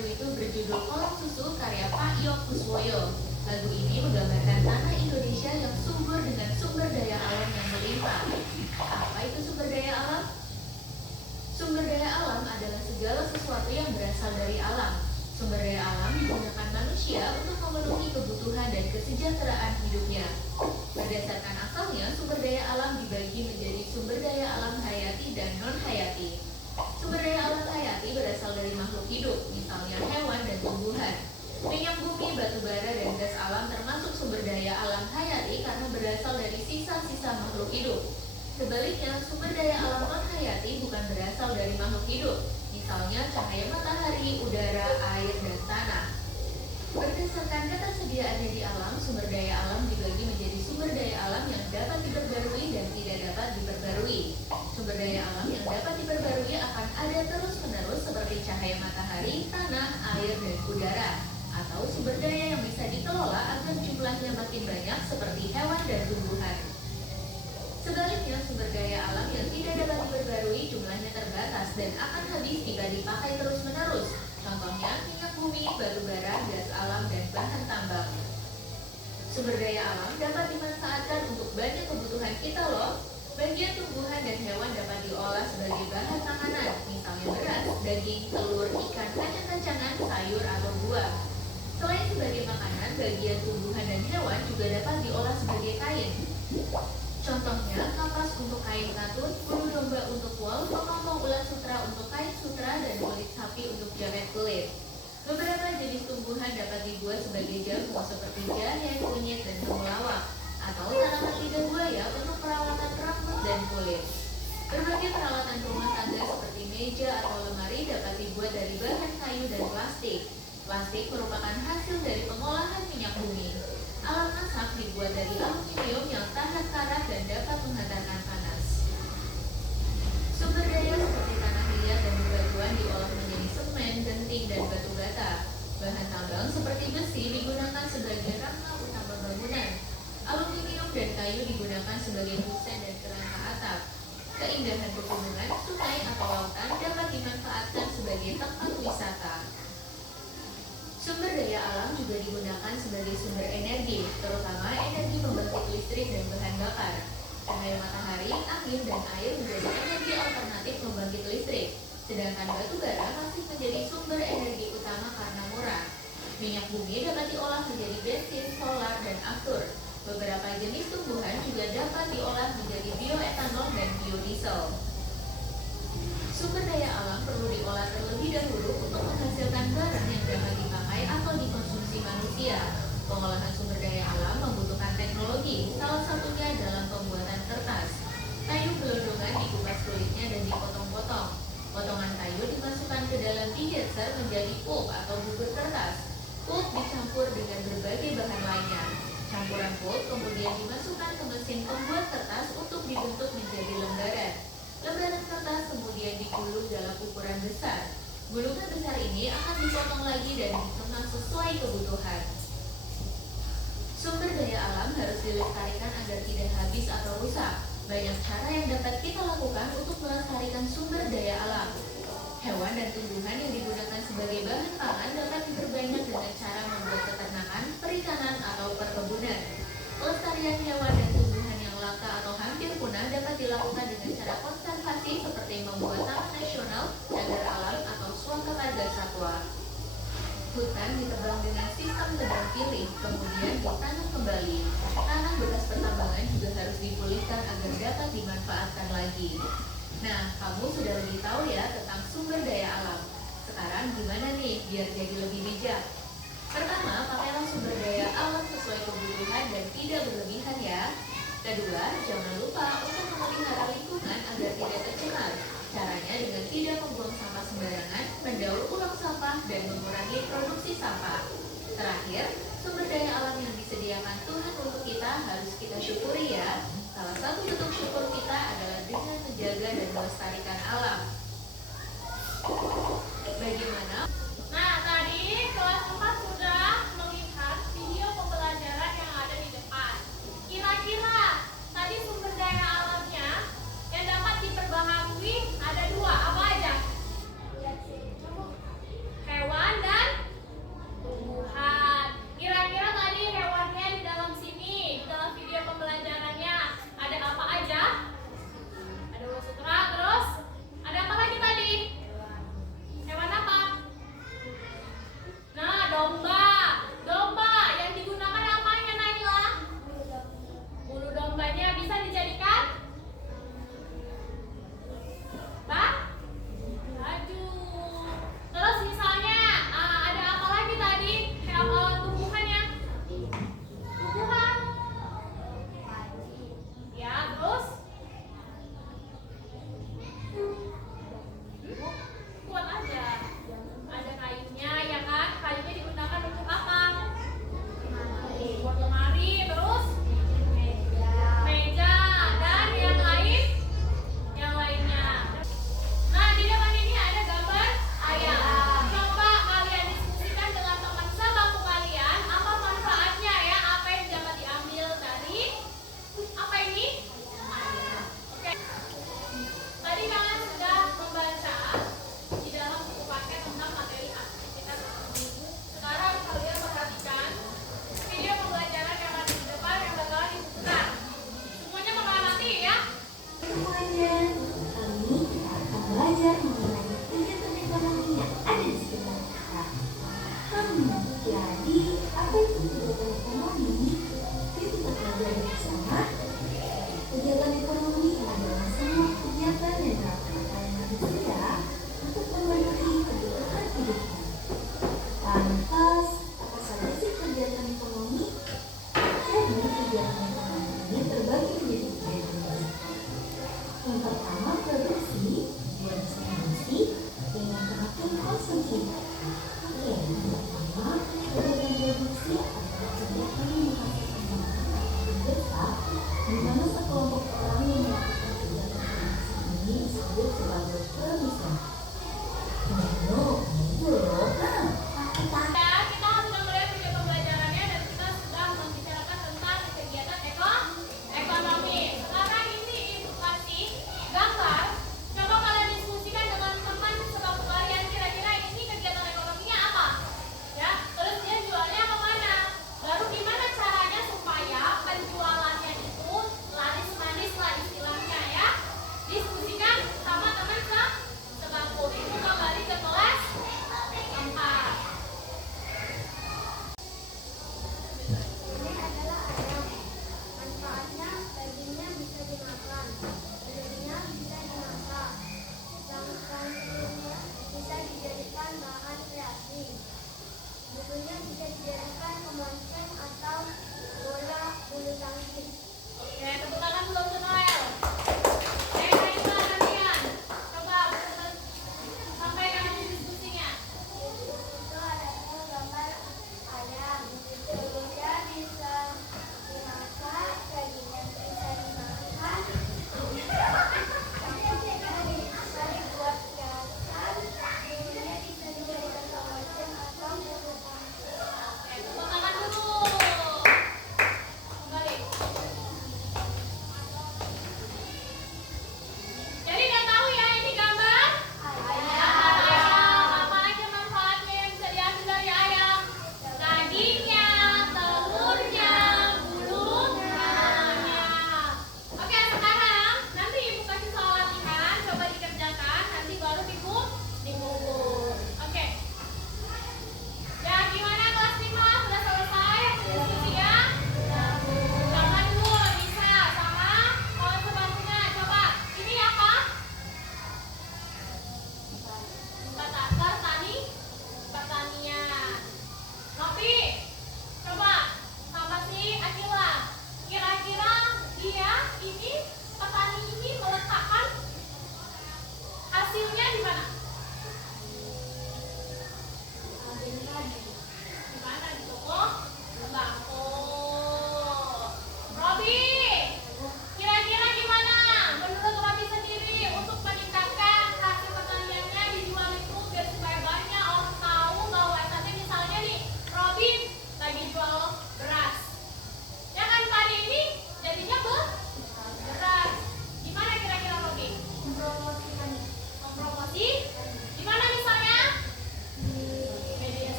lagu itu berjudul Kolong Susu karya Pak Yok Kuswoyo. Lagu ini menggambarkan tanah Indonesia yang subur dengan sumber daya alam yang melimpah. Apa itu sumber daya alam? Sumber daya alam adalah segala sesuatu yang berasal dari alam. Sumber daya alam digunakan manusia untuk memenuhi kebutuhan dan kesejahteraan hidupnya. Berdasarkan asalnya, sumber daya alam dibagi menjadi sumber daya alam hayati dan non-hayati. Sumber daya alam hayati berasal dari makhluk hidup, misalnya hewan dan tumbuhan. Minyak bumi, batu bara, dan gas alam termasuk sumber daya alam hayati karena berasal dari sisa-sisa makhluk hidup. Sebaliknya, sumber daya alam non-hayati bukan berasal dari makhluk hidup, misalnya cahaya matahari, udara, air, dan tanah. Berdasarkan ketersediaannya di alam, sumber daya alam dibagi menjadi sumber daya alam yang dapat diperbarui dan tidak dapat diperbarui. Sumber daya alam yang dapat diperbarui akan ada terus-menerus seperti cahaya matahari, tanah, air, dan udara. Atau sumber daya yang bisa dikelola agar jumlahnya makin banyak seperti hewan dan tumbuhan. Sebaliknya, sumber daya alam yang tidak dapat diperbarui jumlahnya terbatas dan akan habis jika dipakai terus-menerus. Contohnya, minyak bumi, batu bara, gas alam, dan bahan tambang. Sumber daya alam dapat dimanfaatkan untuk banyak kebutuhan kita loh. Bagian tumbuhan dan hewan dapat diolah sebagai bahan makanan, misalnya beras, daging, telur, ikan, kacang-kacangan, sayur, atau buah. Selain sebagai makanan, bagian tumbuhan dan hewan juga dapat diolah sebagai kain. Contohnya, kapas untuk kain katun, bulu domba untuk wol, pengompong ulat sutra untuk kain sutra, dan kulit sapi untuk jaket kulit. Beberapa jenis tumbuhan dapat dibuat sebagai jamu seperti jahe, kunyit, dan temulawak, atau tanaman lidah buaya untuk perawatan rambut dan kulit. Berbagai peralatan rumah tangga seperti meja atau lemari dapat dibuat dari bahan kayu dan plastik. Plastik merupakan hasil dari pengolahan minyak bumi. Alat masak dibuat dari aluminium yang tahan karat dan dapat menghantarkan panas. Sumber daya seperti tanah liat dan bebatuan diolah menjadi semen, genting, dan batu bata. Bahan tambang seperti besi digunakan sebagai rangka utama bangunan. Aluminium dan kayu digunakan sebagai kusen dan kerangka atap. Keindahan pegunungan, sungai, atau lautan dapat dimanfaatkan sebagai tempat wisata. Sumber daya alam juga digunakan sebagai sumber energi, terutama energi pembangkit listrik dan bahan bakar. Cahaya matahari, angin, dan air menjadi energi alternatif pembangkit listrik, sedangkan batu bara masih menjadi sumber energi utama karena murah. Minyak bumi dapat diolah menjadi bensin, solar, dan aftur. Beberapa jenis tumbuhan juga dapat diolah menjadi bioetanol dan biodiesel. Sumber daya alam perlu diolah terlebih dahulu untuk menghasilkan barang yang dapat dipakai atau dikonsumsi manusia. Pengolahan sumber daya alam membutuhkan teknologi, salah satunya dalam pembuatan kertas. Kayu gelondongan dikupas kulitnya dan dipotong-potong. Potongan kayu dimasukkan ke dalam digexer menjadi pulp atau bubur kertas. Pulp dicampur dengan berbagai bahan lainnya. Campuran pulp kemudian dimasukkan ke mesin pembuat kertas untuk dibentuk menjadi lembaran. Lembaran kertas kemudian digulung dalam ukuran besar. Gulungan besar ini akan dipotong lagi dan dikemas sesuai kebutuhan. Sumber daya alam harus dilestarikan agar tidak habis atau rusak. Banyak cara yang dapat kita lakukan untuk melestarikan sumber daya alam. Hewan dan tumbuhan yang digunakan sebagai bahan pangan dapat diperbanyak dengan cara membuat peternakan, perikanan, atau perkebunan. Pelestarian hewan dan tumbuhan yang langka atau hampir punah dapat dilakukan dengan cara konservasi seperti membuat taman nasional, cagar alam, atau suaka marga satwa. Hutan ditebang dengan sistem tebang pilih, kemudian ditanam kembali. Tanah bekas pertambangan juga harus dipulihkan agar dapat dimanfaatkan lagi. Nah, kamu sudah lebih tahu ya tentang sumber daya alam. Sekarang gimana nih biar jadi lebih bijak? Pertama, pakailah sumber daya alam sesuai kebutuhan dan tidak berlebihan ya. Kedua, jangan lupa untuk memelihara lingkungan agar tidak tercemar. Caranya dengan tidak membuang sampah sembarangan, mendaur ulang sampah, dan